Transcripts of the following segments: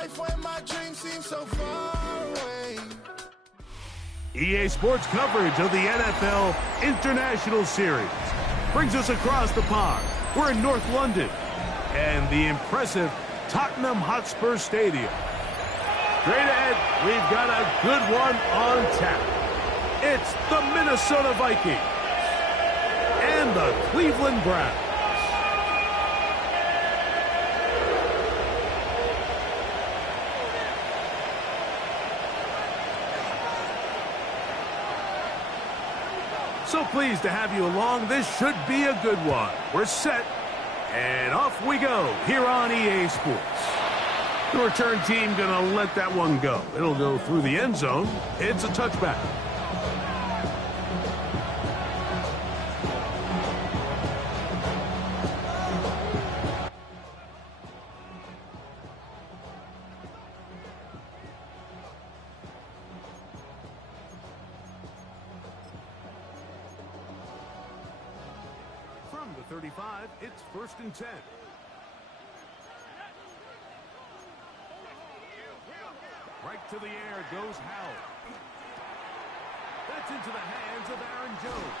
life when my dreams seem so far away. EA Sports coverage of the NFL International Series brings us across the pond. We're in North London and the impressive Tottenham Hotspur Stadium. Straight ahead, we've got a good one on tap. It's the Minnesota Vikings and the Cleveland Browns. So pleased to have you along. This should be a good one. We're set, and off we go here on EA Sports. The return team gonna let that one go. It'll go through the end zone. It's a touchback. From the 35, it's 1st and 10. Right to the air goes Howell. That's into the hands of Aaron Jones.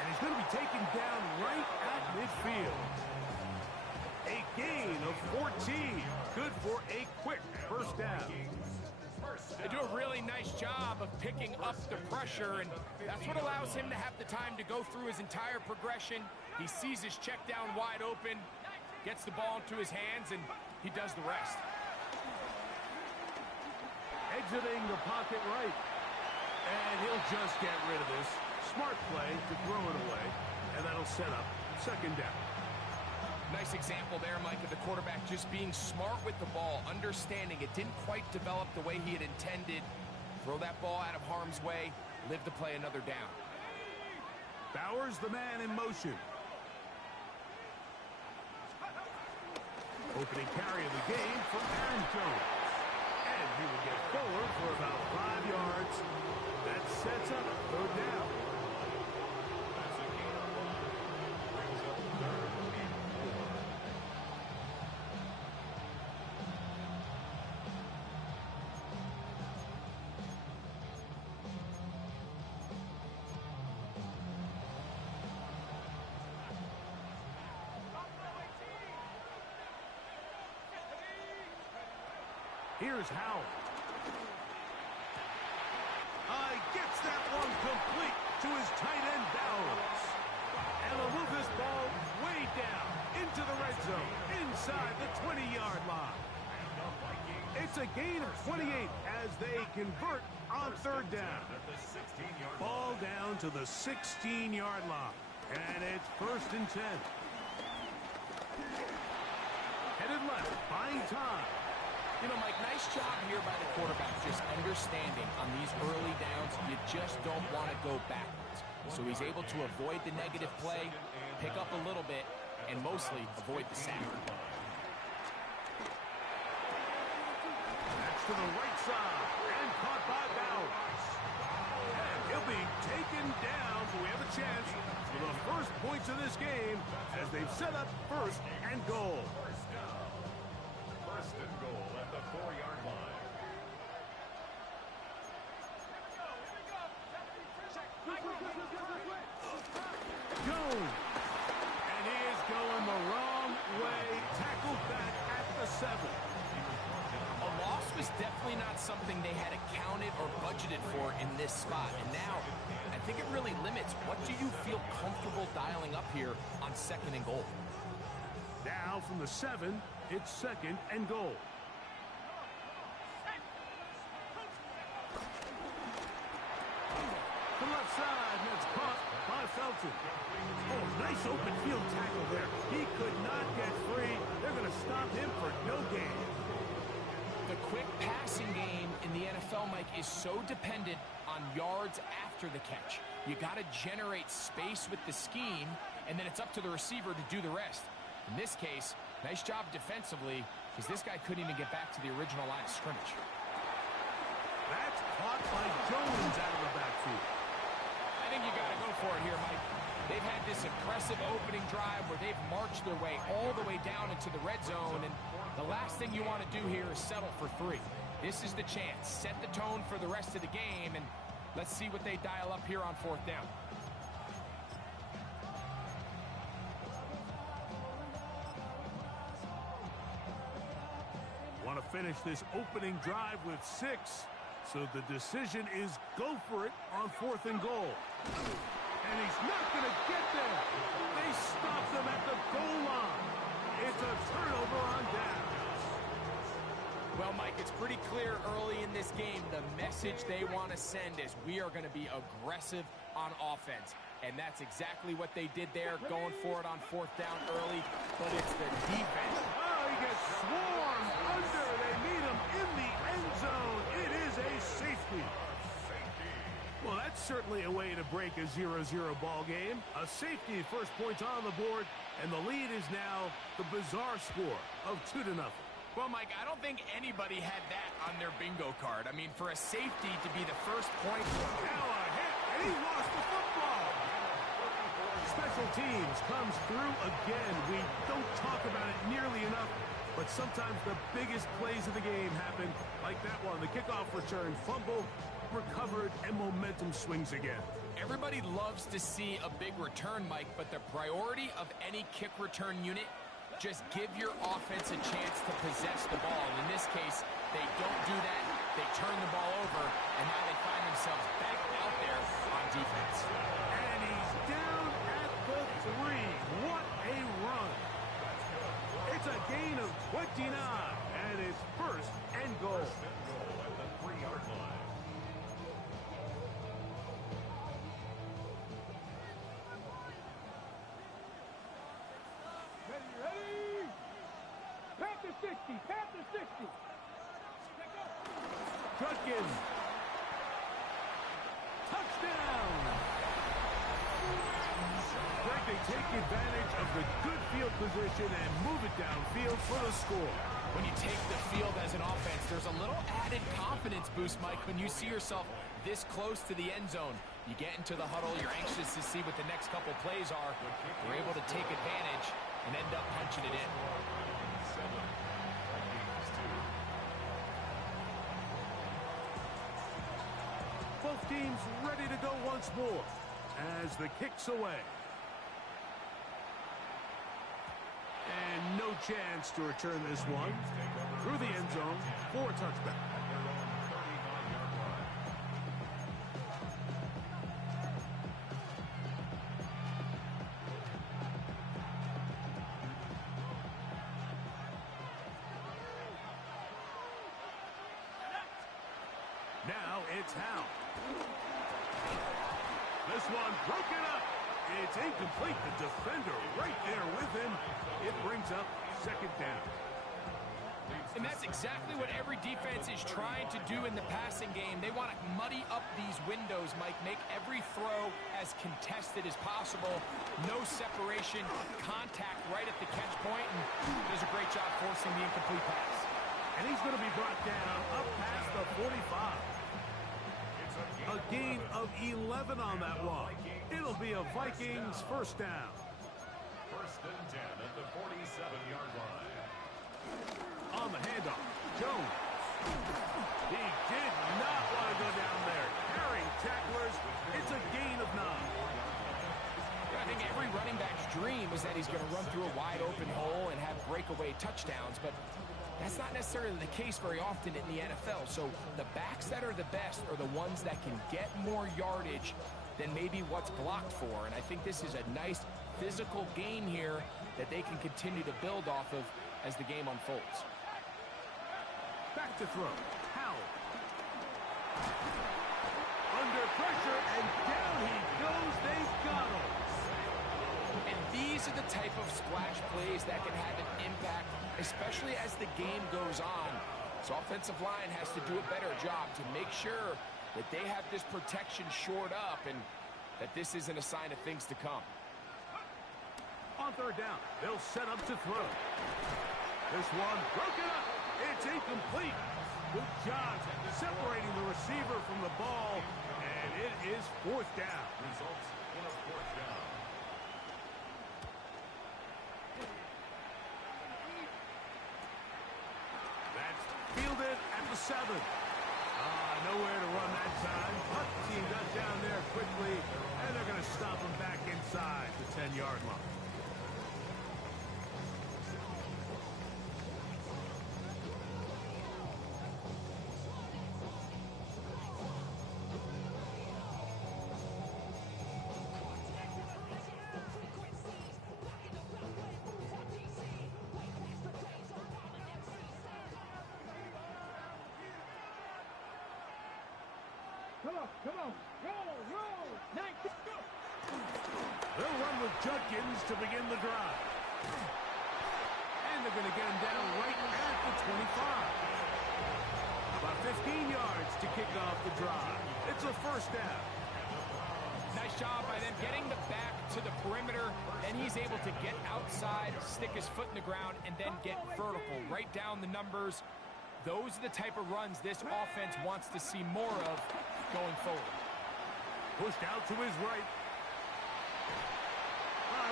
And he's going to be taken down right at midfield. A gain of 14. Good for a quick first down. They do a really nice job of picking up the pressure, and that's what allows him to have the time to go through his entire progression. He sees his check down wide open, gets the ball into his hands, and he does the rest. Exiting the pocket right. And he'll just get rid of this. Smart play to throw it away, and that'll set up 2nd down. Nice example there, Mike, of the quarterback just being smart with the ball, understanding it didn't quite develop the way he had intended. Throw that ball out of harm's way, live to play another down. Bowers, the man in motion. Opening carry of the game for Aaron Jones. And he will get forward for about 5 yards. That sets up 3rd down. Here's Howell. Gets that one complete to his tight end, Bowers. And he'll move this ball way down into the red zone, inside the 20-yard line. It's a gain of 28 as they convert on 3rd down. Ball down to the 16-yard line. And it's 1st and 10. Headed left, buying time. You know, Mike, nice job here by the quarterback, just understanding on these early downs, you just don't want to go backwards. So he's able to avoid the negative play, pick up a little bit, and mostly avoid the sack. That's to the right side, and caught by Bowers. And he'll be taken down, but we have a chance for the first points of this game as they've set up 1st and goal. 1st and goal at the 4-yard line. Jones. And he is going the wrong way. Tackled back at the 7. A loss was definitely not something they had accounted or budgeted for in this spot. And now, I think it really limits. What do you feel comfortable dialing up here on 2nd and goal? Now from the 7, it's 2nd and goal. The left side, and it's caught by Felton. Oh, nice open field tackle there. He could not get free. They're going to stop him for no gain. The quick passing game in the NFL, Mike, is so dependent on yards after the catch. You got to generate space with the scheme, and then it's up to the receiver to do the rest. In this case, nice job defensively, because this guy couldn't even get back to the original line of scrimmage. That's caught by Jones out of the backfield. I think you got to go for it here, Mike. They've had this impressive opening drive where they've marched their way all the way down into the red zone, and The last thing you want to do here is settle for 3. This is the chance. Set the tone for the rest of the game, and let's see what they dial up here on 4th down. Want to finish this opening drive with 6. So the decision is go for it on 4th and goal. And he's not going to get there. They stopped him at the goal line. It's a turnover on downs. Well, Mike, it's pretty clear early in this game the message they want to send is we are going to be aggressive on offense. And that's exactly what they did there, going for it on 4th down early. But it's the defense. Oh, he gets swarmed under. They meet him in the end zone. It is a safety. Well, that's certainly a way to break a 0-0 ball game. A safety, first points on the board, and the lead is now the bizarre score of 2-0. Well, Mike, I don't think anybody had that on their bingo card. I mean, for a safety to be the first point. Now a hit, and he lost the football. Special teams comes through again. We don't talk about it nearly enough, but sometimes the biggest plays of the game happen like that one. The kickoff return, fumble, recovered, and momentum swings again. Everybody loves to see a big return, Mike, but the priority of any kick return unit, just give your offense a chance to possess the ball. In this case, they don't do that. They turn the ball over, and now they find themselves back out there on defense. And he's down at the 3. What a run. It's a gain of 29, and it's 1st and goal. At the 3-yard line. Ready? Panther 60, Panther 60. Judkins. Touchdown. Greg, they take advantage of the good field position and move it downfield for the score. When you take the field as an offense, there's a little added confidence boost, Mike, when you see yourself this close to the end zone. You get into the huddle, you're anxious to see what the next couple plays are. You're able to take advantage and end up punching it in. Both teams ready to go once more as the kick's away. And no chance to return this one through the end zone for a touchback. Now it's Howe. This one broken up. It's incomplete. The defender right there with him. It brings up 2nd down. And that's exactly what every defense is trying to do in the passing game. They want to muddy up these windows, Mike, make every throw as contested as possible. No separation, contact right at the catch point, and does a great job forcing the incomplete pass. And he's going to be brought down up past the 45. A gain of 11 on that one. It'll be a Vikings 1st down. 1st and 10 at the 47-yard line. On the handoff, Jones. He did not want to go down there. Carrying tacklers, it's a gain of 9. I think every running back's dream is that he's going to run through a wide open hole and have breakaway touchdowns, but that's not necessarily the case very often in the NFL. So the backs that are the best are the ones that can get more yardage than maybe what's blocked for. And I think this is a nice physical gain here that they can continue to build off of as the game unfolds. Back to throw. Howell. Under pressure, and down he goes. They've got him. And these are the type of splash plays that can have an impact, especially as the game goes on. So offensive line has to do a better job to make sure that they have this protection shored up and that this isn't a sign of things to come. On 3rd down, they'll set up to throw. This one broken up. It's incomplete. Good job separating the receiver from the ball, and it is 4th down. Results in a 4th down. 7. Nowhere to run that time. Hunt team got down there quickly, and they're going to stop him back inside the 10-yard line. Come on, roll, 19, go. They'll run with Judkins to begin the drive. And they're going to get him down right at the 25. About 15 yards to kick off the drive. It's a first down. Nice job by them getting the back to the perimeter, and he's able to get outside, stick his foot in the ground, and then get vertical right down the numbers. Those are the type of runs this offense wants to see more of going forward. Pushed out to his right.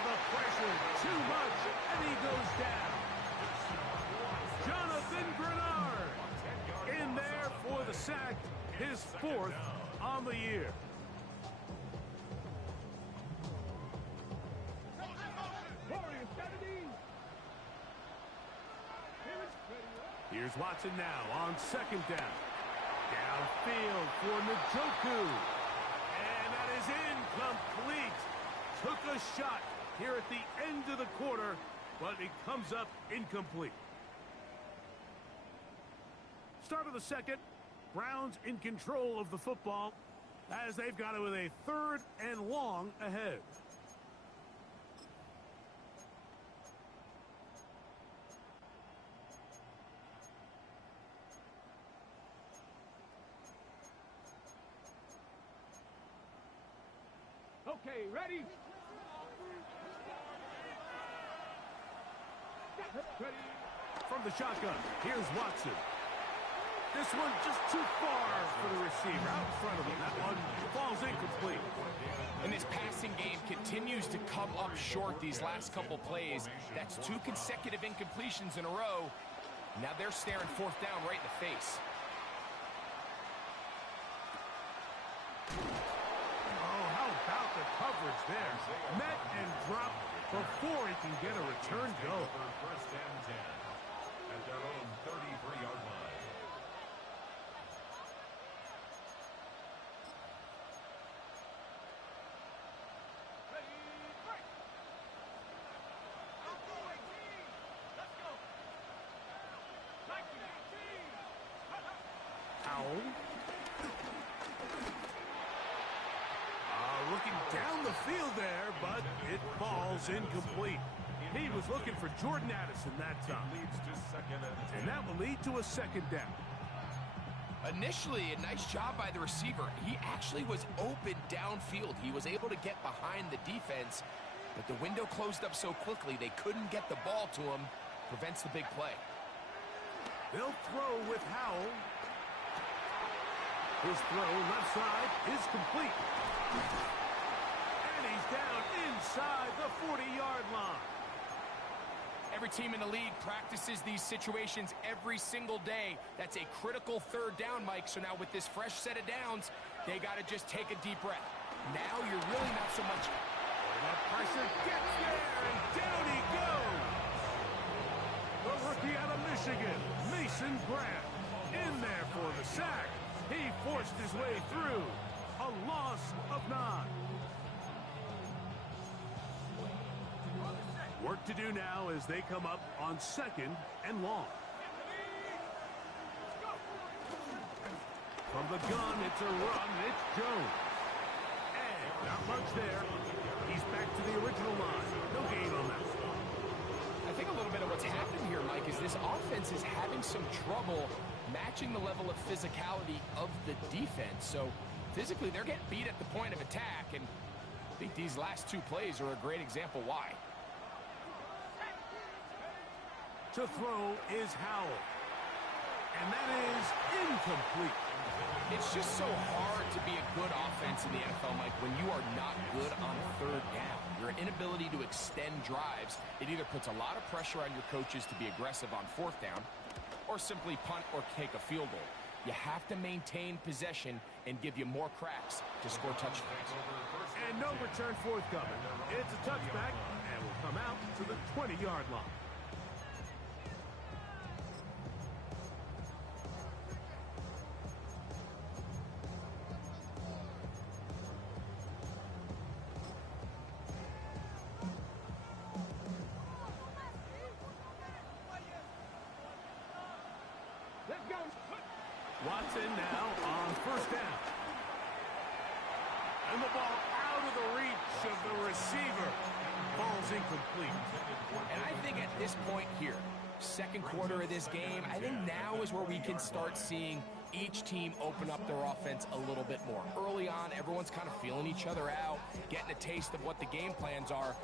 The pressure, too much, and he goes down. Jonathan Grenard in there for the sack, his 4th on the year. Here's Watson now on 2nd down. Downfield for Njoku. And that is incomplete. Took a shot here at the end of the quarter, but it comes up incomplete. Start of the 2nd. Browns in control of the football as they've got it with a 3rd and long ahead. Okay, ready? Ready. From the shotgun, here's Watson. This one just too far for the receiver. Out in front of him, that one falls incomplete. And this passing game continues to come up short these last couple plays. That's 2 consecutive incompletions in a row. Now they're staring 4th down right in the face. Coverage there. Met and dropped before he can get a return go. First and 10 at their own 33-yard line. Ready, break. Let's go, 18. Let's go. 19, 18. Powell. Looking down the field there, but it falls incomplete. He was looking for Jordan Addison that time. Leads to 2nd and 10. And that will lead to a 2nd down. Initially, a nice job by the receiver. He actually was open downfield. He was able to get behind the defense, but the window closed up so quickly they couldn't get the ball to him. Prevents the big play. They'll throw with Howell. His throw left side is complete. And he's down inside the 40-yard line. Every team in the league practices these situations every single day. That's a critical 3rd down, Mike. So now with this fresh set of downs, they got to just take a deep breath. Now you're really not so much. The pressure gets there, and down he goes. The rookie out of Michigan, Mason Grant, in there for the sack. He forced his way through. A loss of 9. Work to do now as they come up on 2nd and long. From the gun, it's a run. It's Jones. And not much there. He's back to the original line. No gain on that. I think a little bit of what's happened here, Mike, is this offense is having some trouble matching the level of physicality of the defense. So physically, they're getting beat at the point of attack, and I think these last 2 plays are a great example why. To throw is Howell. And that is incomplete. It's just so hard to be a good offense in the NFL, Mike, when you are not good on 3rd down. Your inability to extend drives, it either puts a lot of pressure on your coaches to be aggressive on 4th down, or simply punt or take a field goal. You have to maintain possession and give you more cracks to score touchdowns. And no return forthcoming. It's a touchback and will come out to the 20-yard line. Let's go. Watson now on first down. And the ball out of the reach of the receiver. Ball's incomplete. And I think at this point here, second quarter of this game, I think now is where we can start seeing each team open up their offense a little bit more. Early on, everyone's kind of feeling each other out, getting a taste of what the game plans are.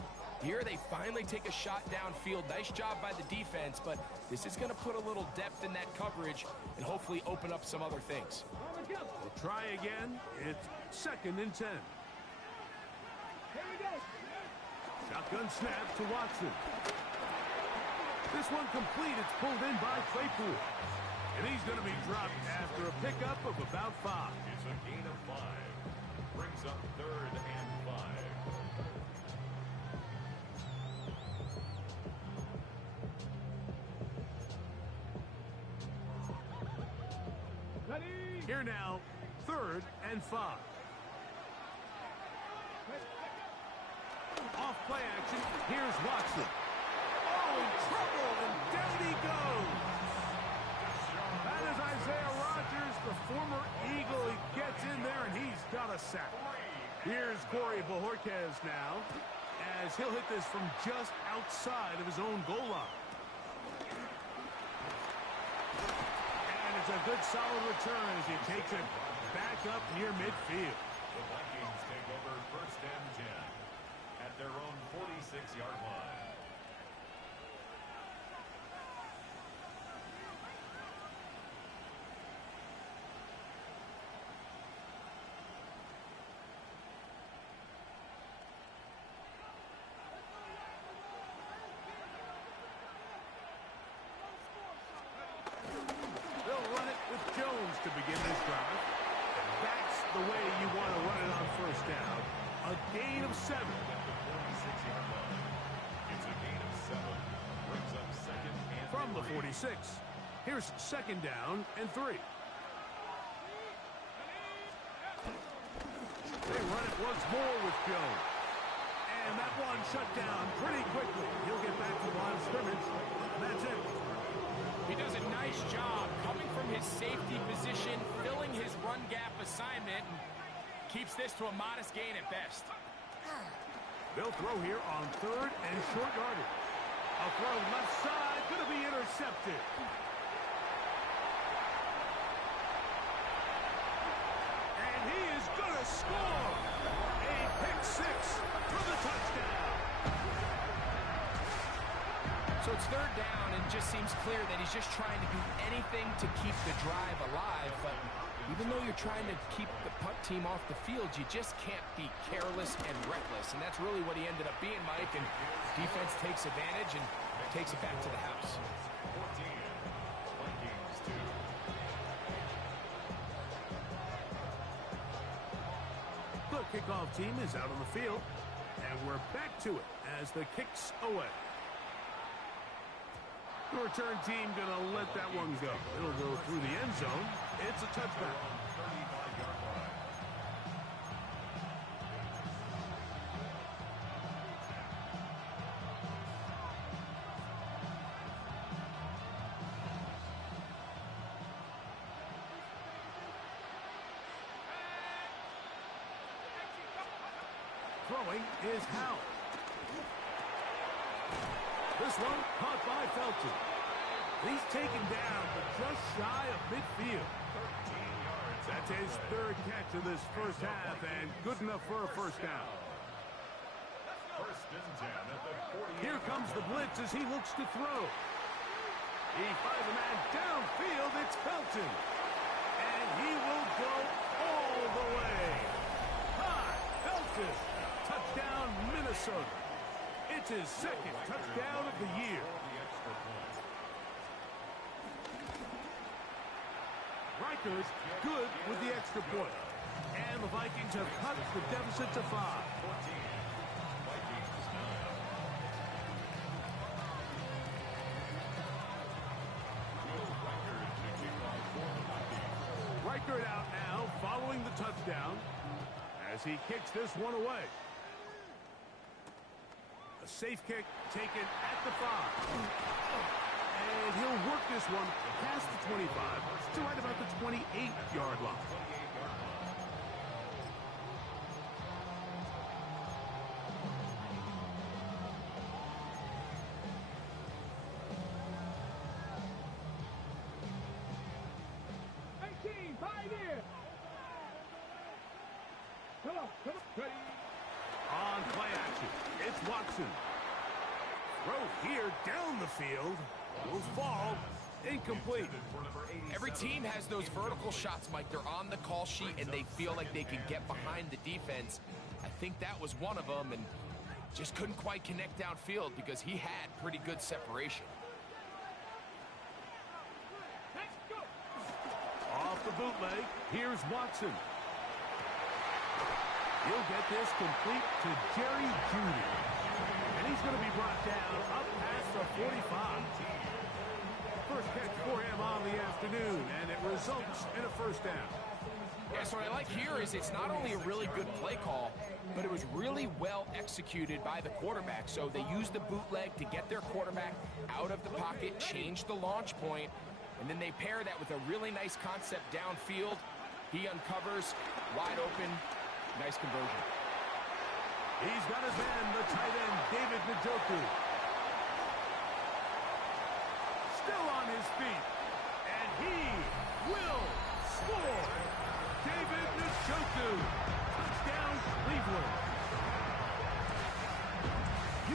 Here they finally take a shot downfield. Nice job by the defense, but this is going to put a little depth in that coverage and hopefully open up some other things. We'll try again. It's 2nd and 10. Here we go. Shotgun snap to Watson. This one complete. It's pulled in by Claypool. And he's going to be dropped after a pickup of about 5. It's a gain of 5. Brings up 3rd and 5. Ready. Here now, 3rd and 5. Off play action. Here's Watson. Oh, in trouble, and down he goes. That is Isaiah Rodgers, the former Eagle. He gets in there, and he's got a sack. Here's Corey Bojorquez now, as he'll hit this from just outside of his own goal line. And it's a good solid return as he takes it back up near midfield. The Vikings take over 1st and 10 at their own 46-yard line. They'll run it with Jones to begin this drive. That's the way you want to run it on first down. A gain of 7. At the 46-yard line. It's a gain of 7. Brings up 2nd and From the 3. 46. Here's 2nd down and 3. They run it once more with Jones. And that one shut down pretty quickly. He'll get back to the line of scrimmage. That's it. He does a nice job coming from his safety position, filling his run gap assignment, and keeps this to a modest gain at best. They'll throw here on 3rd and short yardage. A throw left side, going to be intercepted. And he is going to score. A pick 6 for the touchdown. So it's 3rd down, and it just seems clear that he's just trying to do anything to keep the drive alive. But even though you're trying to keep the punt team off the field, you just can't be careless and reckless. And that's really what he ended up being, Mike. And defense takes advantage and takes it back to the house. 14. Vikings 2. The kickoff team is out on the field. And we're back to it as the kick's away. The return team going to let that one go. It'll go through the end zone. It's a touchback. 35-yard line. Throwing is Howell. This one caught by Felton. He's taken down, but just shy of midfield. 13 yards. That's his 3rd catch of this first half, and good enough for a first down. 1st and 10 at the 48. Here comes the blitz as he looks to throw. He finds a man downfield. It's Felton. And he will go all the way. Hi, Felton. Touchdown, Minnesota. It's his 2nd touchdown of the year. The extra point. Right good. Good with the extra point. And the Vikings have cut the deficit to 5. Reichert out now following the touchdown as he kicks this one away. A safe kick taken at the 5. And he'll work this one past the 25 to right about the 28-yard line. On play action, it's Watson. Throw here down the field. Will fall. Incomplete. Every team has those vertical shots, Mike. They're on the call sheet, and they feel like they can get behind the defense. I think that was one of them, and just couldn't quite connect downfield because he had pretty good separation. Off the bootleg, here's Watson. He'll get this complete to Jerry Jeudy. And he's going to be brought down up past the 45. First catch for him on the afternoon, and it results in a first down. Yeah, so what I like here is it's not only a really good play call, but it was really well executed by the quarterback. So they used the bootleg to get their quarterback out of the pocket, change the launch point, and then they pair that with a really nice concept downfield. He uncovers, wide open, nice conversion. He's got his man, the tight end, David Njoku. Still on his feet, and he will score. David Njoku, touchdown Cleveland.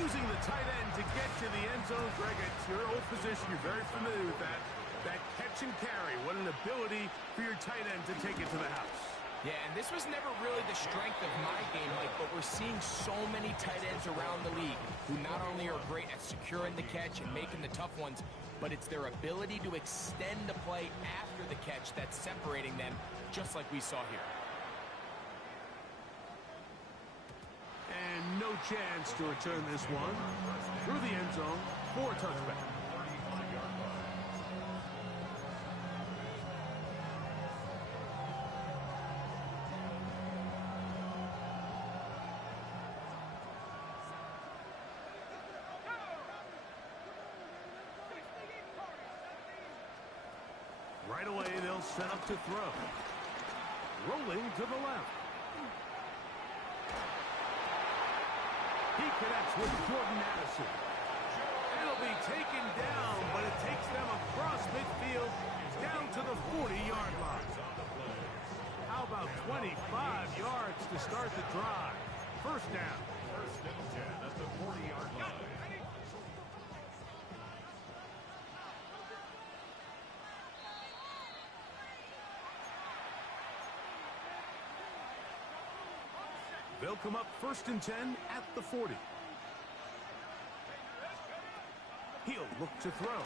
Using the tight end to get to the end zone, Greg, it's your old position. You're very familiar with that. That catch and carry, what an ability for your tight end to take it to the house. Yeah, and this was never really the strength of my game, Mike, but we're seeing so many tight ends around the league who not only are great at securing the catch and making the tough ones, but it's their ability to extend the play after the catch that's separating them, just like we saw here. And no chance to return this one through the end zone for a touchback. Right away, they'll set up to throw. Rolling to the left. He connects with Jordan Addison. It'll be taken down, but it takes them across midfield down to the 40-yard line. How about 25 yards to start the drive? First down. First and 10 at the 40-yard line. They'll come up first and 10 at the 40. He'll look to throw.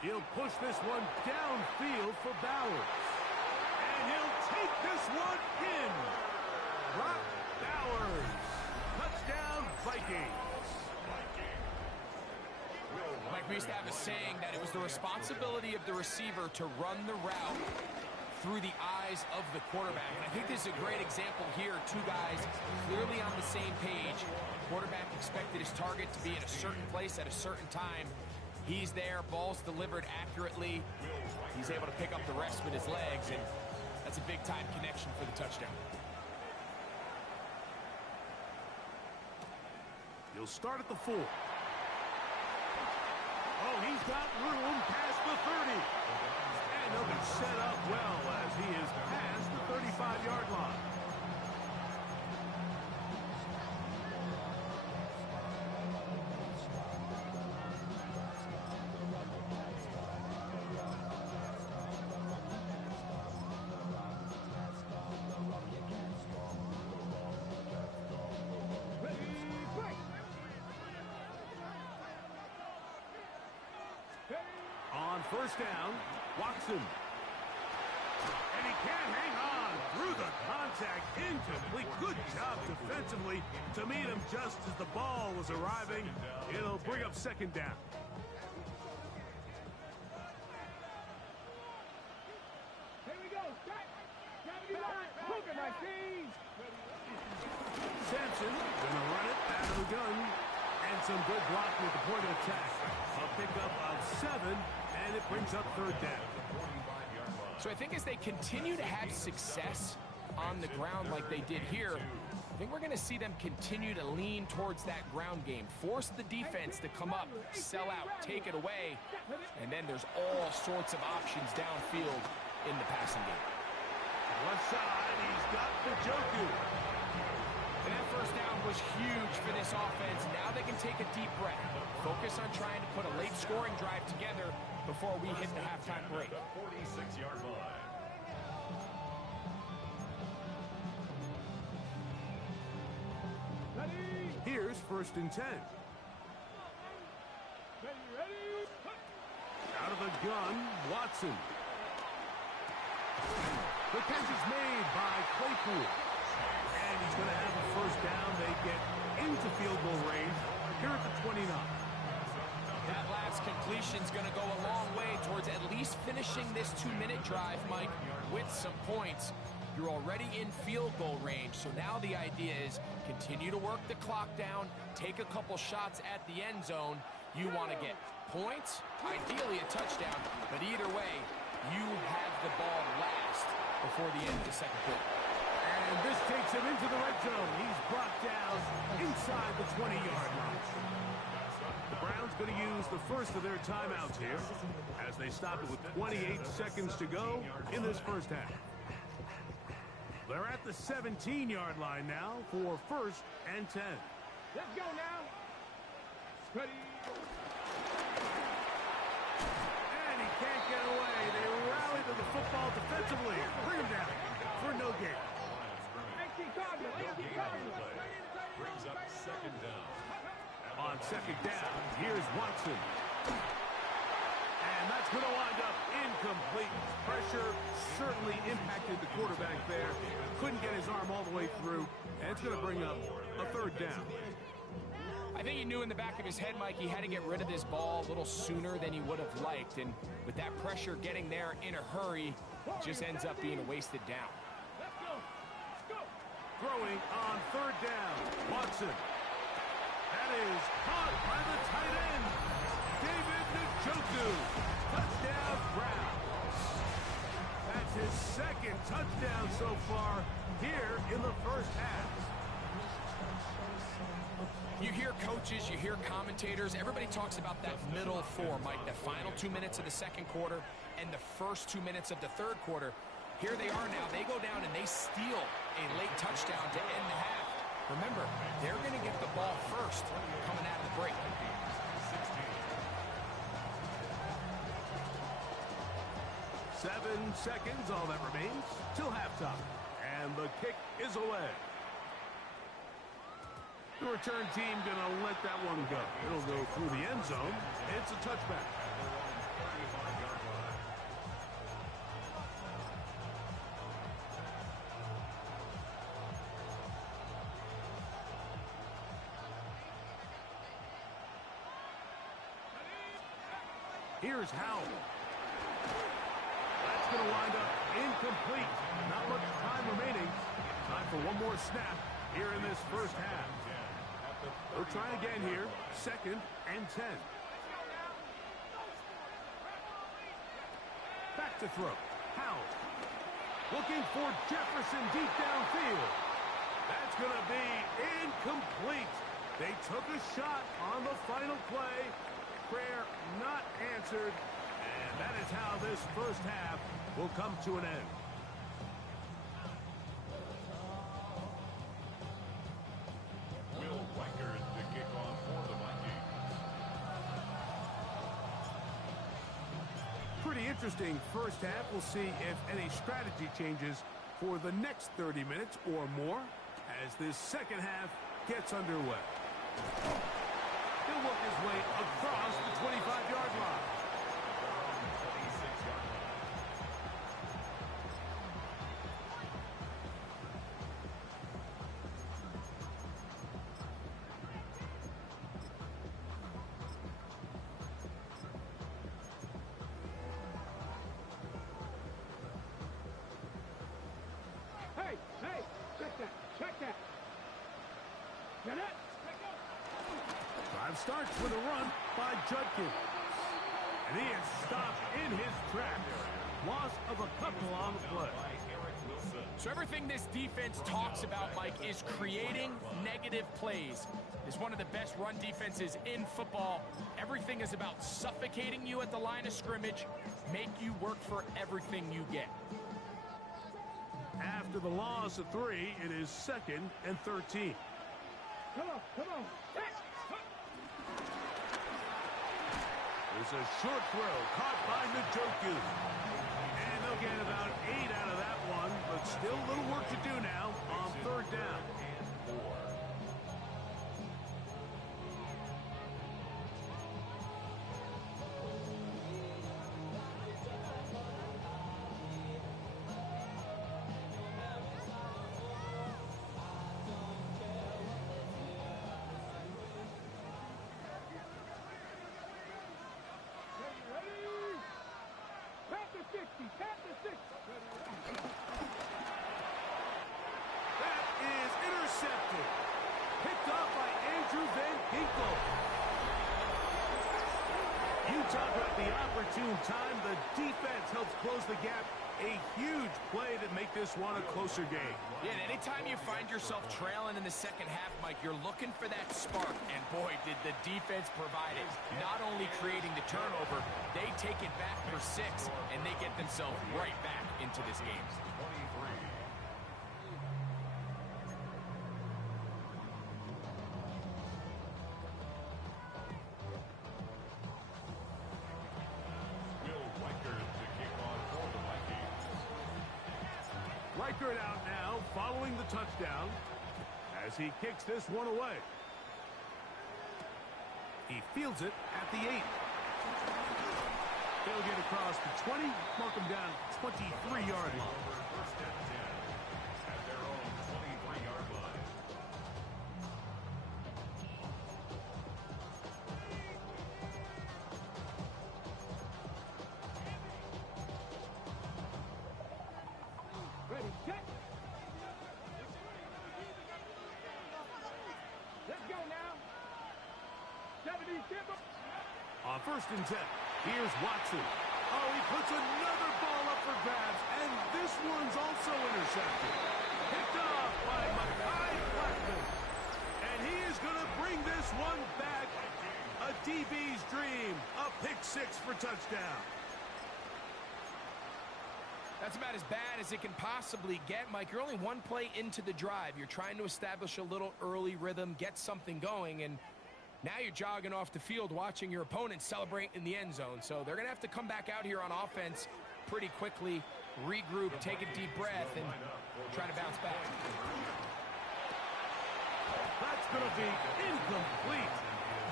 He'll push this one downfield for Bowers. And he'll take this one in. Brock Bowers. Touchdown, Vikings. Mike, we used to have a saying that it was the responsibility of the receiver to run the route through the eyes of the quarterback. And I think this is a great example here. Two guys clearly on the same page. Quarterback expected his target to be in a certain place at a certain time. He's there, ball's delivered accurately. He's able to pick up the rest with his legs, and that's a big-time connection for the touchdown. He'll start at the 4. Oh, he's got room past the 30. And he'll be set up well as he is past the 35-yard line. On first down, Watson. And he can't hang on through the contact. Incomplete. Good job defensively to meet him just as the ball was arriving. It'll bring up second down. Here we go. Look at my keys. Sampson gonna run it out of the gun. And some good blocking at the point of attack. A pickup of 7, and it brings up third down. So I think as they continue to have success on the ground like they did here, I think we're going to see them continue to lean towards that ground game, force the defense to come up, sell out, take it away, and then there's all sorts of options downfield in the passing game. Left side, he's got the Joku. And that first down was huge for this offense. Now they can take a deep breath, focus on trying to put a late scoring drive together before we hit the halftime break. 46-yard line. Here's first and 10. Out of the gun, Watson. The catch is made by Claypool. And he's going to have a first down. They get into field goal range here at the 29. That last completion's going to go a long way towards at least finishing this 2-minute drive, Mike, with some points. You're already in field goal range, so now the idea is continue to work the clock down, take a couple shots at the end zone. You want to get points, ideally a touchdown, but either way, you have the ball last before the end of the second quarter. And this takes him into the red zone. He's brought down inside the 20-yard line. The Browns going to use the first of their timeouts here as they stop it with 28 seconds to go in this first half. They're at the 17-yard line now for first and 10. Let's go now. Ready. And he can't get away. They rally to the football defensively. Bring him down for no gain. Brings up second down. On second down, here's Watson. And that's going to wind up incomplete. Pressure certainly impacted the quarterback there. Couldn't get his arm all the way through. And it's going to bring up a third down. I think he knew in the back of his head, Mike, he had to get rid of this ball a little sooner than he would have liked. And with that pressure getting there in a hurry, just ends up being a wasted down. Throwing on third down, Watson. That is caught by the tight end, David Njoku. Touchdown, Browns. That's his second touchdown so far here in the first half. You hear coaches, you hear commentators, everybody talks about that middle four, Mike, the final 2 minutes of the second quarter and the first 2 minutes of the third quarter. Here they are now. They go down and they steal a late touchdown to end the half. Remember, they're going to get the ball first coming out of the break. 7 seconds, all that remains, till halftime. And the kick is away. The return team going to let that one go. It'll go through the end zone. It's a touchback. Here's Howell. That's going to wind up incomplete. Not much time remaining. Time for one more snap here in this first half. We'll try again here. Second and 10. Back to throw. Howell. Looking for Jefferson deep downfield. That's going to be incomplete. They took a shot on the final play. Prayer not answered. And that is how this first half will come to an end. Pretty interesting first half. We'll see if any strategy changes for the next 30 minutes or more as this second half gets underway. He'll work his way across the 25-yard line. starts with a run by Judkins. And he is stopped in his tracks. Loss of a couple on the play. So everything this defense talks about, Mike, is creating negative plays. It's one of the best run defenses in football. Everything is about suffocating you at the line of scrimmage, make you work for everything you get. After the loss of 3, it is 2nd and 13. Come on, come on. There's a short throw caught by Njoku. And they'll get about 8 out of that one, but still a little work to do now on 3rd down. Time the defense helps close the gap. A huge play that make this one a closer game. Yeah, and anytime you find yourself trailing in the second half, Mike, you're looking for that spark. And boy, did the defense provide it. Not only creating the turnover, they take it back for 6, and they get themselves right back into this game. Reichert out now, following the touchdown, as he kicks this one away. He fields it at the 8. They'll get across the 20, mark him down 23-yard line. First and 10 at their own 23-yard line. Ready, check. Let's go now. 70 Timber. On 1st and 10, here's Watson. Oh, he puts another ball up for grabs, and this one's also intercepted. Picked off by Mekhi Blackman. And he is going to bring this one back. A DB's dream. A pick 6 for touchdown. That's about as bad as it can possibly get, Mike. You're only one play into the drive. You're trying to establish a little early rhythm, get something going, and now you're jogging off the field watching your opponent celebrate in the end zone. So they're going to have to come back out here on offense pretty quickly, regroup, take a deep breath, and try to bounce back. That's going to be incomplete.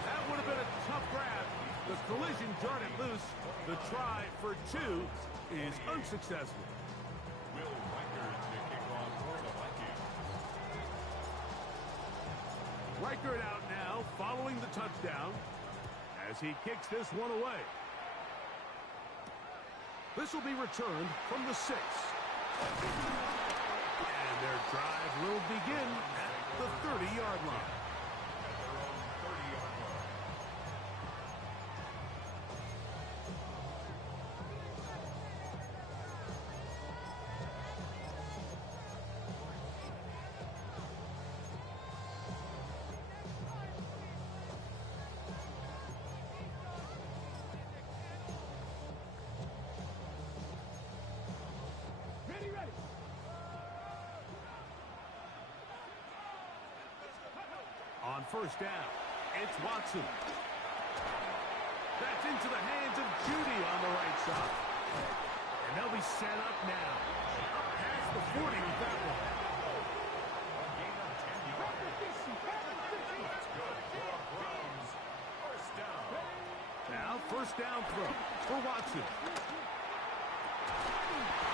That would have been a tough grab. The collision jarred it loose. The try for 2 is unsuccessful. Will Reichert to kick off for the Vikings. Reichert out now, following the touchdown, as he kicks this one away. This will be returned from the 6. And their drive will begin at the 30-yard line. On 1st down, it's Watson. That's into the hands of Judy on the right side. And they'll be set up now. Up past the 40 with that one. Now 1st down throw for Watson.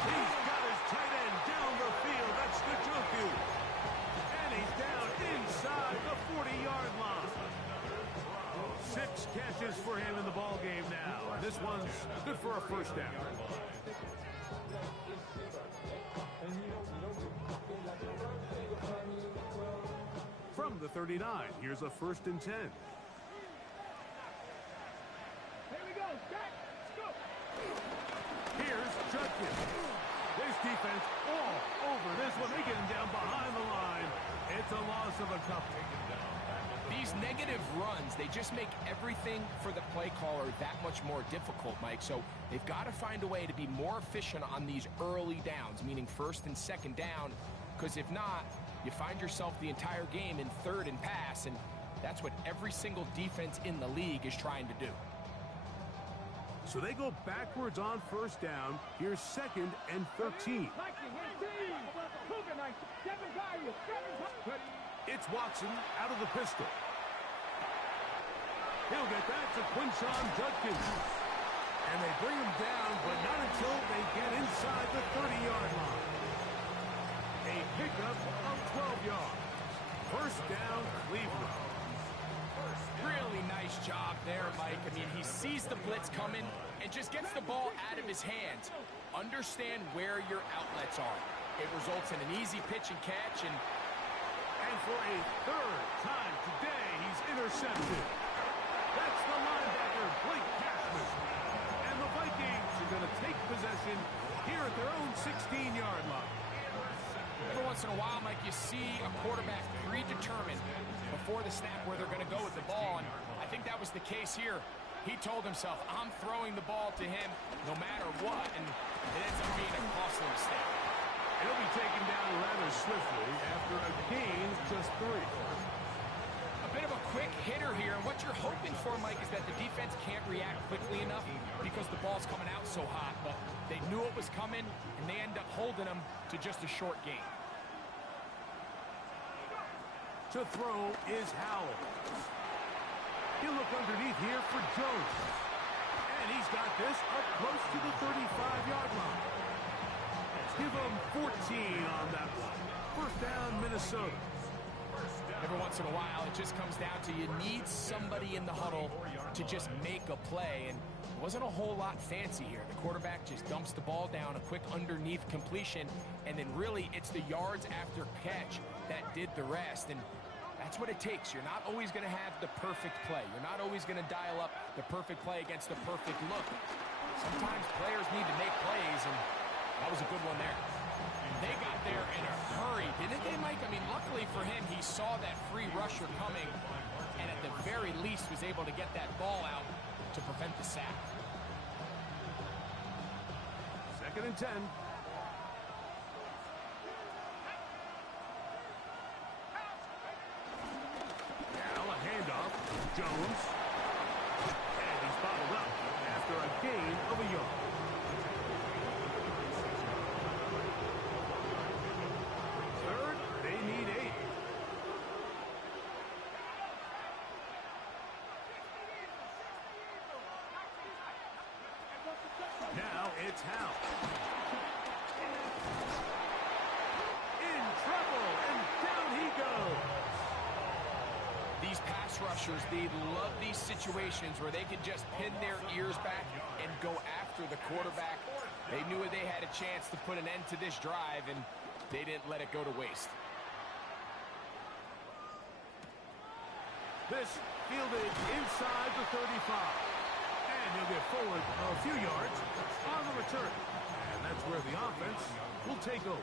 He's got his tight end down the field. That's Njoku. And he's down inside the 40-yard line. 6 catches for him in the ball game now. This one's good for a 1st down. From the 39, here's a 1st and 10. Judkins. This defense all over this one. They get him down behind the line. It's a loss of a couple. These negative runs, they just make everything for the play caller that much more difficult, Mike. So they've got to find a way to be more efficient on these early downs, meaning first and second down, because if not, you find yourself the entire game in third and pass, and that's what every single defense in the league is trying to do. So they go backwards on first down. Here's 2nd and 13. It's Watson out of the pistol. He'll get that to Quinshon Judkins. And they bring him down, but not until they get inside the 30-yard line. A pickup of 12 yards. First down, Cleveland. Really nice job there, Mike. I mean, he sees the blitz coming and just gets the ball out of his hands. Understand where your outlets are. It results in an easy pitch and catch, and for a third time today, he's intercepted. That's the linebacker, Blake Cashman. And the Vikings are going to take possession here at their own 16-yard line. Every once in a while, Mike, you see a quarterback predetermined before the snap where they're going to go with the ball, and I think that was the case here. He told himself, I'm throwing the ball to him no matter what, and it ends up being a costly mistake. He'll be taken down rather swiftly after a gain of just 3. A bit of a quick hitter here, and what you're hoping for, Mike, is that the defense can't react quickly enough because the ball's coming out so hot, but they knew it was coming, and they end up holding them to just a short gain. To throw is Howell. He'll look underneath here for Jones. And he's got this up close to the 35-yard line. Give them 14 on that one. First down, Minnesota. Every once in a while, it just comes down to you need somebody in the huddle to just make a play, and it wasn't a whole lot fancy here. The quarterback just dumps the ball down, a quick underneath completion, and then really it's the yards after catch that did the rest, and that's what it takes. You're not always going to have the perfect play. You're not always going to dial up the perfect play against the perfect look. Sometimes players need to make plays, and that was a good one there. They got there in a hurry, didn't they, Mike? I mean, luckily for him, he saw that free rusher coming, and at the very least was able to get that ball out to prevent the sack. 2nd and 10. Now a handoff. Jones. And he's bottled up after a gain of a yard. They need 8. Now it's Howell. In trouble, and down he goes. These pass rushers, they love these situations where they can just pin their ears back and go after the quarterback. They knew they had a chance to put an end to this drive, and they didn't let it go to waste. This fielded inside the 35. And he'll get forward a few yards on the return. And that's where the offense will take over.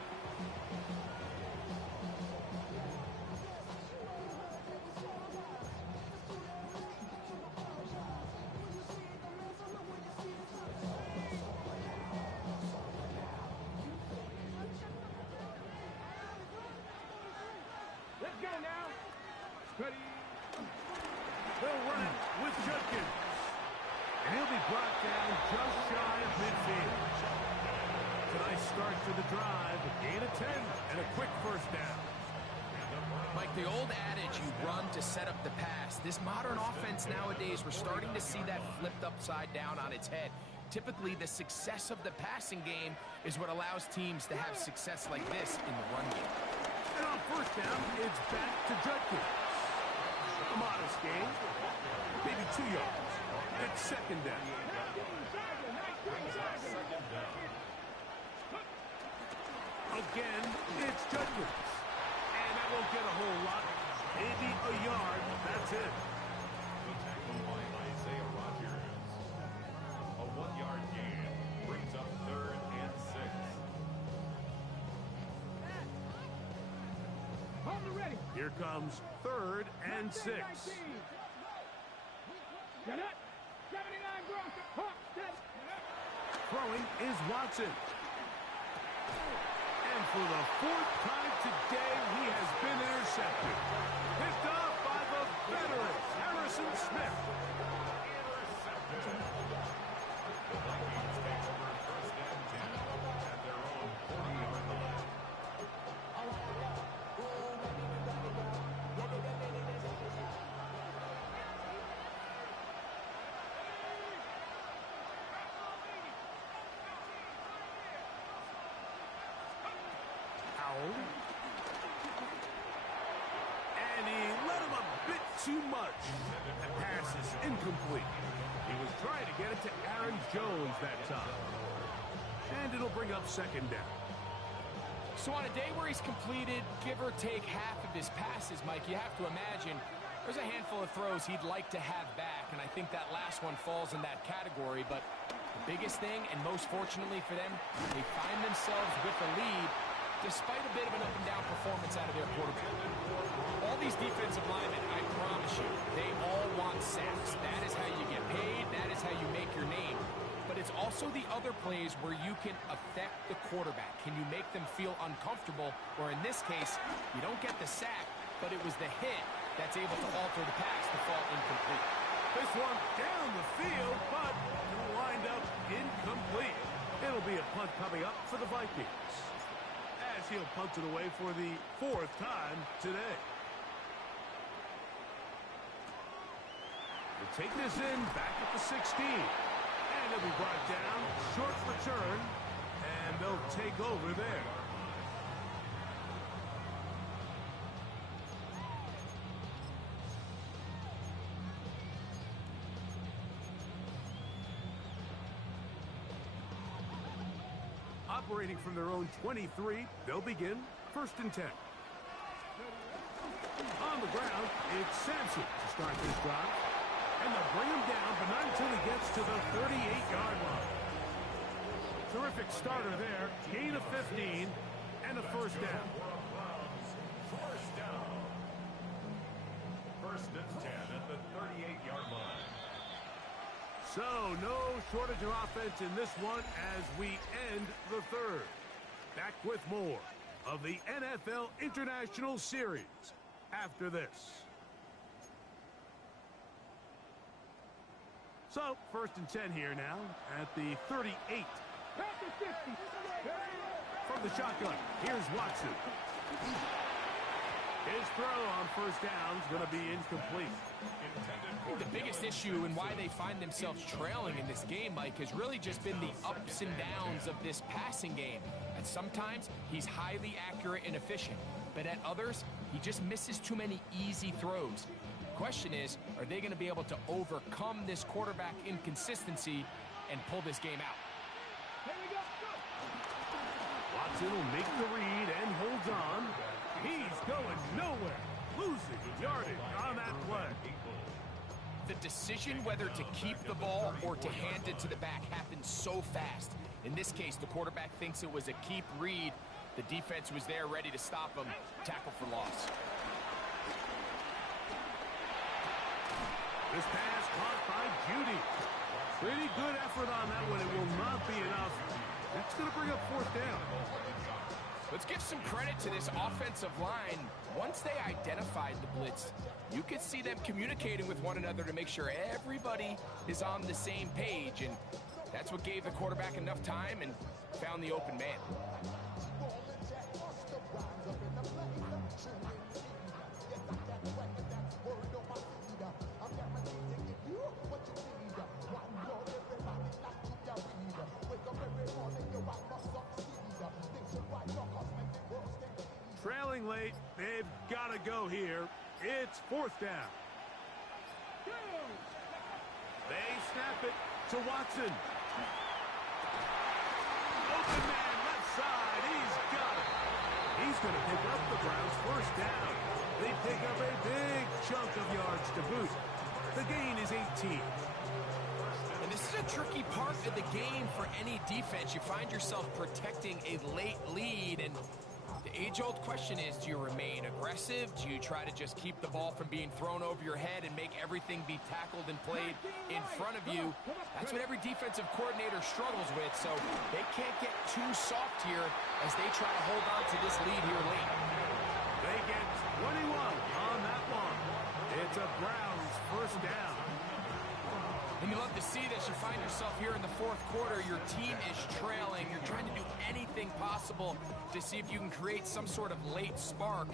Let's go now. Ready. They'll run it with Judkins. And he'll be brought down just shy of midfield. Tonight's start to the drive, a gain of 10 and a quick first down. Mike, the old adage, you run to set up the pass. This modern offense nowadays, we're starting to see that flipped upside down on its head. Typically, the success of the passing game is what allows teams to have success like this in the run game. And on first down, it's back to Judkins. A modest gain, maybe 2 yards. It's second down. Again, it's Judkins. And that won't get a whole lot. Maybe a yard. That's it. The tackle by Isaiah Rodgers. A 1-yard gain brings up 3rd and Here comes 3rd and 6. Throwing is Watson. And for the 4th time today, he has been intercepted. Picked off by the veteran, Harrison Smith. Intercepted. The Vikings take over 1st and 10 at their own 40-yard line. And he let him a bit too much. The pass is incomplete. He was trying to get it to Aaron Jones that time. And it'll bring up 2nd down. So on a day where he's completed, give or take half of his passes, Mike, you have to imagine there's a handful of throws he'd like to have back, and I think that last one falls in that category. But the biggest thing, and most fortunately for them, they find themselves with a lead despite a bit of an up-and-down performance out of their quarterback. All these defensive linemen, I promise you, they all want sacks. That is how you get paid. That is how you make your name. But it's also the other plays where you can affect the quarterback. Can you make them feel uncomfortable? Or in this case, you don't get the sack, but it was the hit that's able to alter the pass to fall incomplete. This one down the field, but it'll wind up incomplete. It'll be a punt coming up for the Vikings, as he'll punt it away for the 4th time today. We'll take this in back at the 16. And it'll be brought down, short return, and they'll take over there. Operating from their own 23, they'll begin 1st and 10. On the ground, it's Sampson to start this drive. And they'll bring him down, but not until he gets to the 38-yard line. Terrific starter there. Gain of 15 and a 1st down. 1st down. 1st and 10 at the 38-yard line. So, no shortage of offense in this one as we end the 3rd. Back with more of the NFL International Series after this. So, 1st and 10 here now at the 38. From the shotgun, here's Watson. His throw on 1st down is going to be incomplete. The biggest issue and why they find themselves trailing in this game, Mike, has really just been the ups and downs of this passing game. And sometimes he's highly accurate and efficient, but at others, he just misses too many easy throws. Question is, are they going to be able to overcome this quarterback inconsistency and pull this game out? Watson will make the read and holds on. He's going nowhere, losing yardage on that play. The decision whether to keep the ball or to hand it to the back happens so fast. In this case, the quarterback thinks it was a keep read. The defense was there ready to stop him. Tackle for loss. This pass caught by Judy. Pretty good effort on that one. It will not be enough. That's going to bring up 4th down. Let's give some credit to this offensive line. Once they identified the blitz, you could see them communicating with one another to make sure everybody is on the same page. And that's what gave the quarterback enough time and found the open man. Trailing late, they've got to go here. It's 4th down. They snap it to Watson. Open man, left side, he's got it. He's going to pick up the Browns' 1st down. They pick up a big chunk of yards to boot. The gain is 18. And this is a tricky part of the game for any defense. You find yourself protecting a late lead, and The age-old question is, do you remain aggressive? Do you try to just keep the ball from being thrown over your head and make everything be tackled and played in front of you? That's what every defensive coordinator struggles with, so they can't get too soft here as they try to hold on to this lead here late. They get 21 on that one. It's a Browns first down. And you love to see this. You find yourself here in the fourth quarter. Your team is trailing. You're trying to do anything possible to see if you can create some sort of late spark.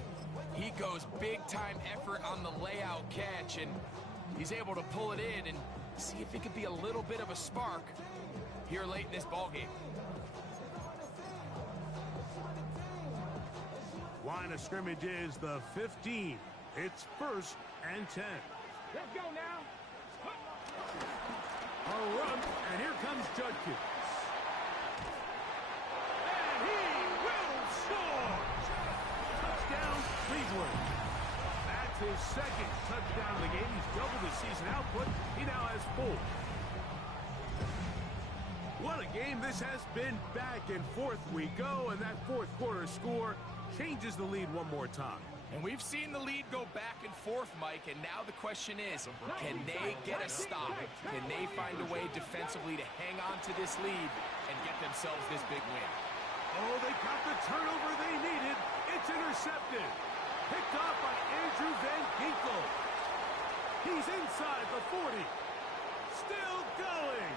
He goes big-time effort on the layout catch, and he's able to pull it in and see if it could be a little bit of a spark here late in this ballgame. Line of scrimmage is the 15. It's 1st and 10. Let's go now. A run, and here comes Judkins. And he will score! Touchdown, Cleveland. That's his second touchdown of the game. He's doubled his season output. He now has 4. What a game this has been. Back and forth we go, and that fourth quarter score changes the lead one more time. And we've seen the lead go back and forth, Mike, and now the question is, can they get a stop? Can they find a way defensively to hang on to this lead and get themselves this big win? Oh, they got the turnover they needed. It's intercepted. Picked up by Andrew Van Ginkel. He's inside the 40. Still going.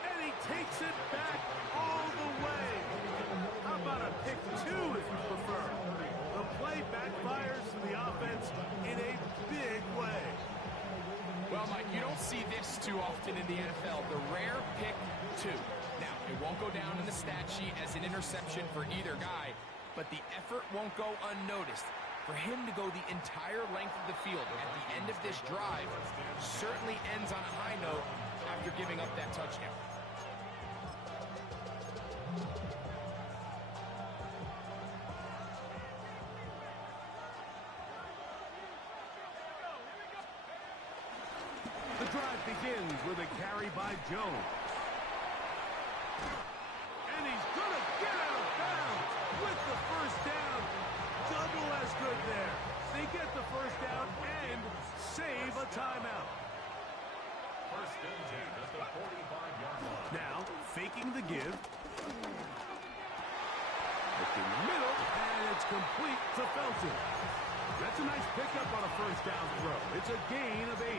And he takes it back all the way. How about a pick 2 if you prefer? The play backfires to the offense in a big way. Well, Mike, you don't see this too often in the NFL. The rare pick 2. Now, it won't go down in the stat sheet as an interception for either guy, but the effort won't go unnoticed. For him to go the entire length of the field at the end of this drive certainly ends on a high note after giving up that touchdown. The drive begins with a carry by Jones. And he's going to get out of bounds with the first down. Double as good there. They get the first down and save a timeout. First and 10 at the 45-yard line. Now, faking the give. Looking middle, and it's complete to Felton. That's a nice pickup on a first down throw. It's a gain of 8.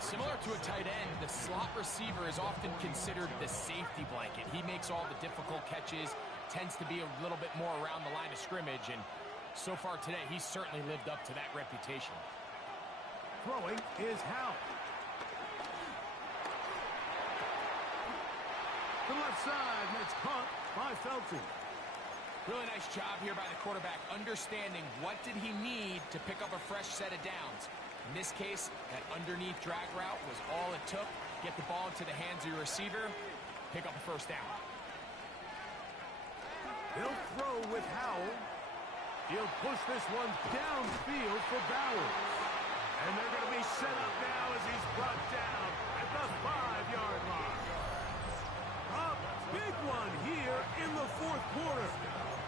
Similar to a tight end, the slot receiver is often considered the safety blanket. He makes all the difficult catches, tends to be a little bit more around the line of scrimmage, and so far today, he's certainly lived up to that reputation. Throwing is Howell. To the left side, and it's caught by Felton. Really nice job here by the quarterback, understanding what did he need to pick up a fresh set of downs. In this case, that underneath drag route was all it took. Get the ball into the hands of your receiver, pick up a first down. He'll throw with Howell. He'll push this one downfield for Bowers. And they're going to be set up now as he's brought down at the 5-yard line. A big one here in the fourth quarter.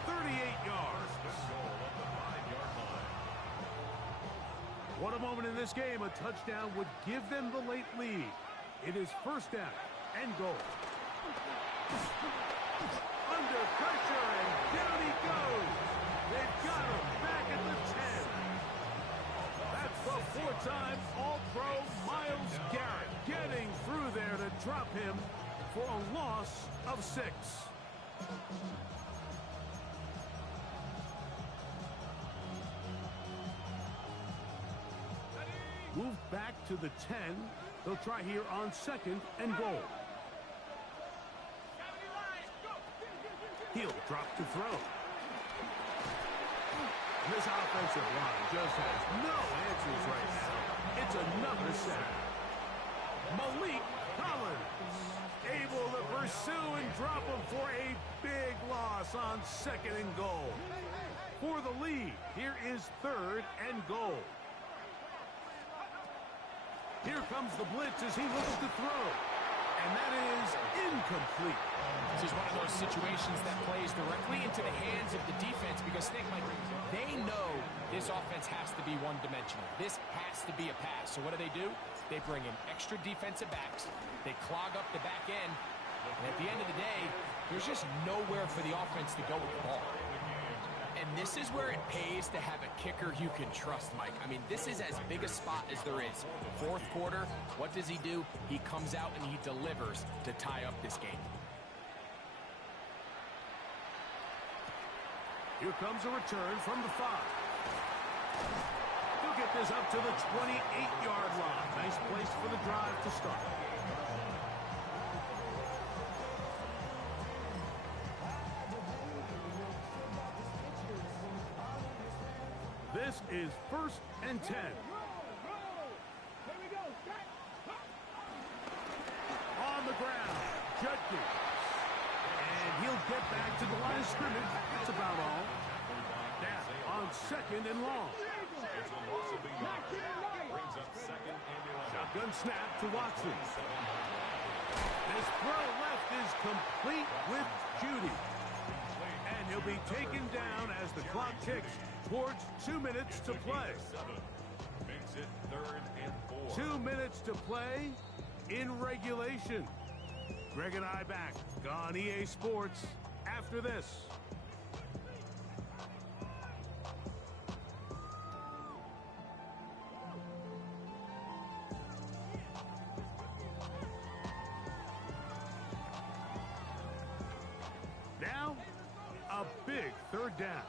38 yards. What a moment in this game. A touchdown would give them the late lead. It is first down and goal. Under pressure, and down he goes. They've got him back at the 10. That's the 4-time All-Pro Myles Garrett getting through there to drop him for a loss of 6. Move back to the 10. They'll try here on 2nd and goal. He'll drop to throw. This offensive line just has no answers right now. It's another sack. Malik Collins able to pursue and drop him for a big loss on 2nd and goal. For the lead, here is 3rd and goal. Here comes the blitz as he looks to throw. And that is incomplete. This is one of those situations that plays directly into the hands of the defense because they know this offense has to be one-dimensional. This has to be a pass. So what do? They bring in extra defensive backs. They clog up the back end. And at the end of the day, there's just nowhere for the offense to go with the ball. And this is where it pays to have a kicker you can trust, Mike. I mean, this is as big a spot as there is. Fourth quarter, what does he do? He comes out and he delivers to tie up this game. Here comes a return from the 5. He'll get this up to the 28-yard line. Nice place for the drive to start. This is 1st and 10. Here we go. On the ground, Judkins. And he'll get back to the line of scrimmage. That's about all. Now, on 2nd and long. Shotgun snap to Watson. His throw left is complete with Judy. And he'll be taken down as the clock ticks towards 2 minutes to play. 2 minutes to play in regulation. Greg and I back on EA Sports after this. Now, a big 3rd down.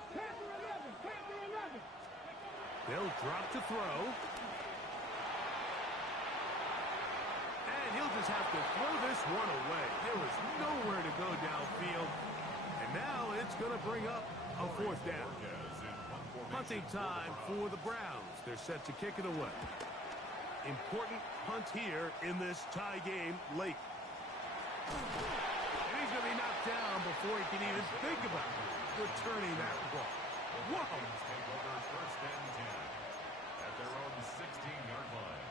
They'll drop to throw. And he'll just have to throw this one away. There was nowhere to go downfield. And now it's going to bring up a 4th down. Punting time for the Browns. They're set to kick it away. Important punt here in this tie game late. And he's going to be knocked down before he can even think about returning that ball. Whoa! Take over 1st and 10 at their own 16-yard line.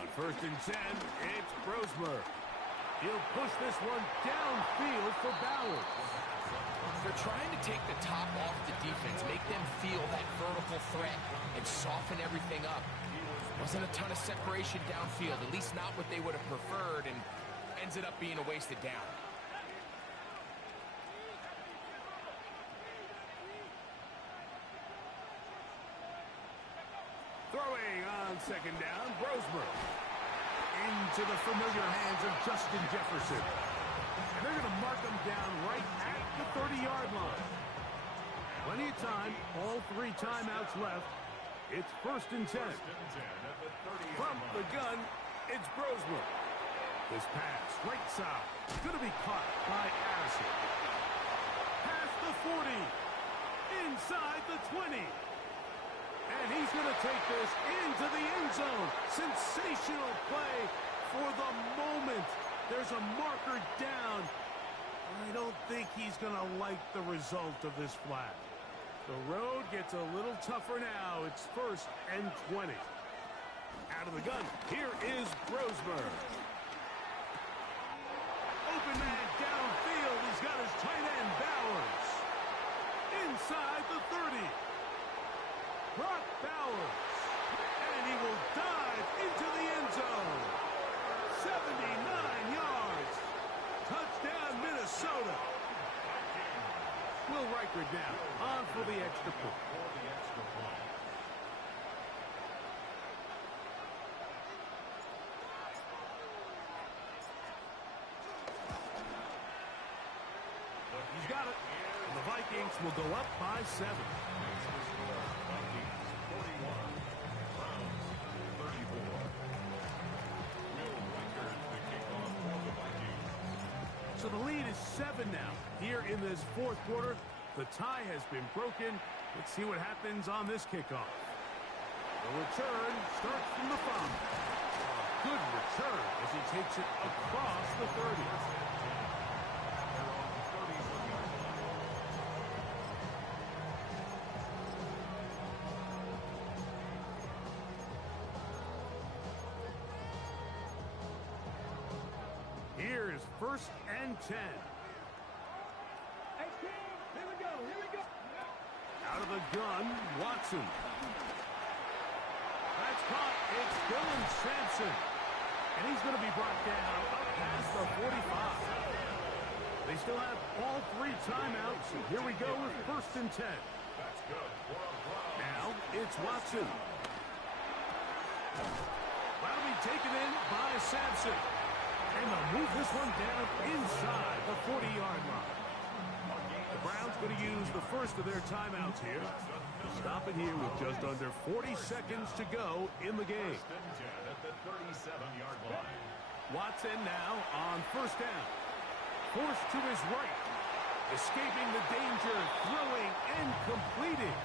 On 1st and 10, it's Brosmer. He'll push this one downfield for Ballard. They're trying to take the top off the defense, make them feel that vertical threat, and soften everything up. Wasn't a ton of separation downfield, at least not what they would have preferred, and ends it up being a wasted down. Throwing on 2nd down, Brosmer. Into the familiar hands of Justin Jefferson. And they're going to mark him down right at the 30-yard line. Plenty of time, all 3 timeouts left. It's 1st and 10. From the gun, it's Brosmer. This pass, right side, going to be caught by Addison. Past the 40, inside the 20. And he's going to take this into the end zone. Sensational play for the moment. There's a marker down. I don't think he's going to like the result of this flag. The road gets a little tougher now. It's 1st and 20. Out of the gun, here is Brosmer. Open man downfield. He's got his tight end, Bowers. Inside the 30. Brock Bowers. And he will dive into the end zone. 79 yards. Touchdown, Minnesota. Will Riker down. On for the extra point. He's got it. And the Vikings will go up by 7. So the lead is 7 now. Here in this 4th quarter, the tie has been broken. Let's see what happens on this kickoff. The return starts from the 5. good return as he takes it across the 30. Here's 1st and 10. Hey, team, here we go, here we go. Out of the gun, Watson. That's caught. It's Dylan Sampson. And he's going to be brought down up past the 45. They still have all 3 timeouts. Here we go with 1st and 10. That's good. Now it's Watson. That'll be taken in by Sampson. And they'll move this one down inside the 40-yard line. The Browns going to use the first of their timeouts here. Stop it here with just under 40 seconds to go in the game. 1st and 10 at the 37-yard line. Watson now on 1st down. Forced to his right. Escaping the danger, throwing and completing.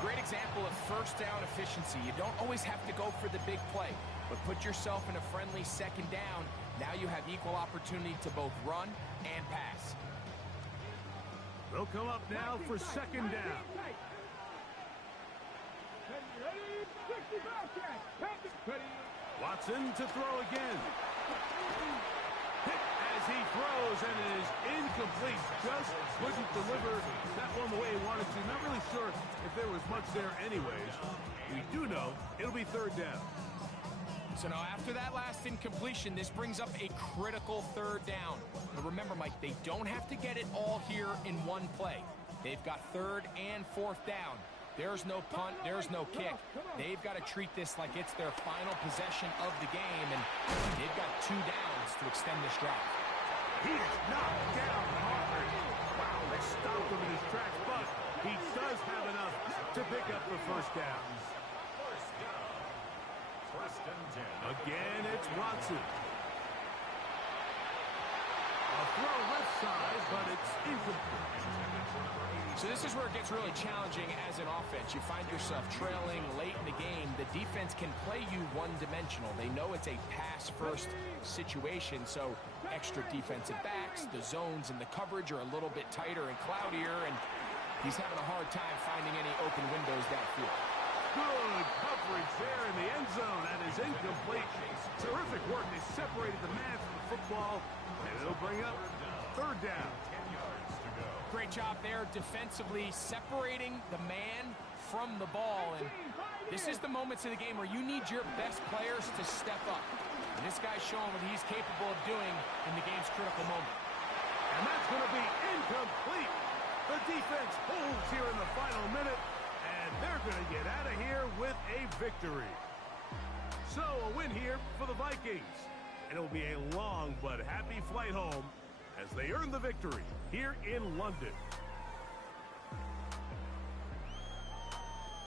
Great example of 1st down efficiency. You don't always have to go for the big play, but put yourself in a friendly 2nd down. Now you have equal opportunity to both run and pass. They'll come up now for 2nd down. Ready, 65 catch. Watson to throw again. Hit as he throws, and it is incomplete. Just couldn't deliver that one the way he wanted to. Not really sure if there was much there anyways. We do know it'll be 3rd down. So now after that last incompletion, this brings up a critical 3rd down. But remember, Mike, they don't have to get it all here in one play. They've got 3rd and 4th down. There's no punt, there's no kick. They've got to treat this like it's their final possession of the game, and they've got 2 downs to extend this drive. He is knocked down hard. Wow, they stopped him in his tracks, but he does have enough to pick up the 1st down. 1st and 10. Again, it's Watson. A throw left side, but it's incomplete. So this is where it gets really challenging as an offense. You find yourself trailing late in the game. The defense can play you one-dimensional. They know it's a pass-first situation, so extra defensive backs, the zones and the coverage are a little bit tighter and cloudier, and he's having a hard time finding any open windows downfield. Good coverage there in the end zone. That is incomplete. Terrific work. They separated the man from the football, and it'll bring up 3rd down. 10 yards to go. Great job there defensively, separating the man from the ball. And this is the moments of the game where you need your best players to step up. And this guy's showing what he's capable of doing in the game's critical moment. And that's going to be incomplete. The defense holds here in the final minute, and they're going to get out of here with a victory. So a win here for the Vikings. And it will be a long but happy flight home as they earn the victory here in London.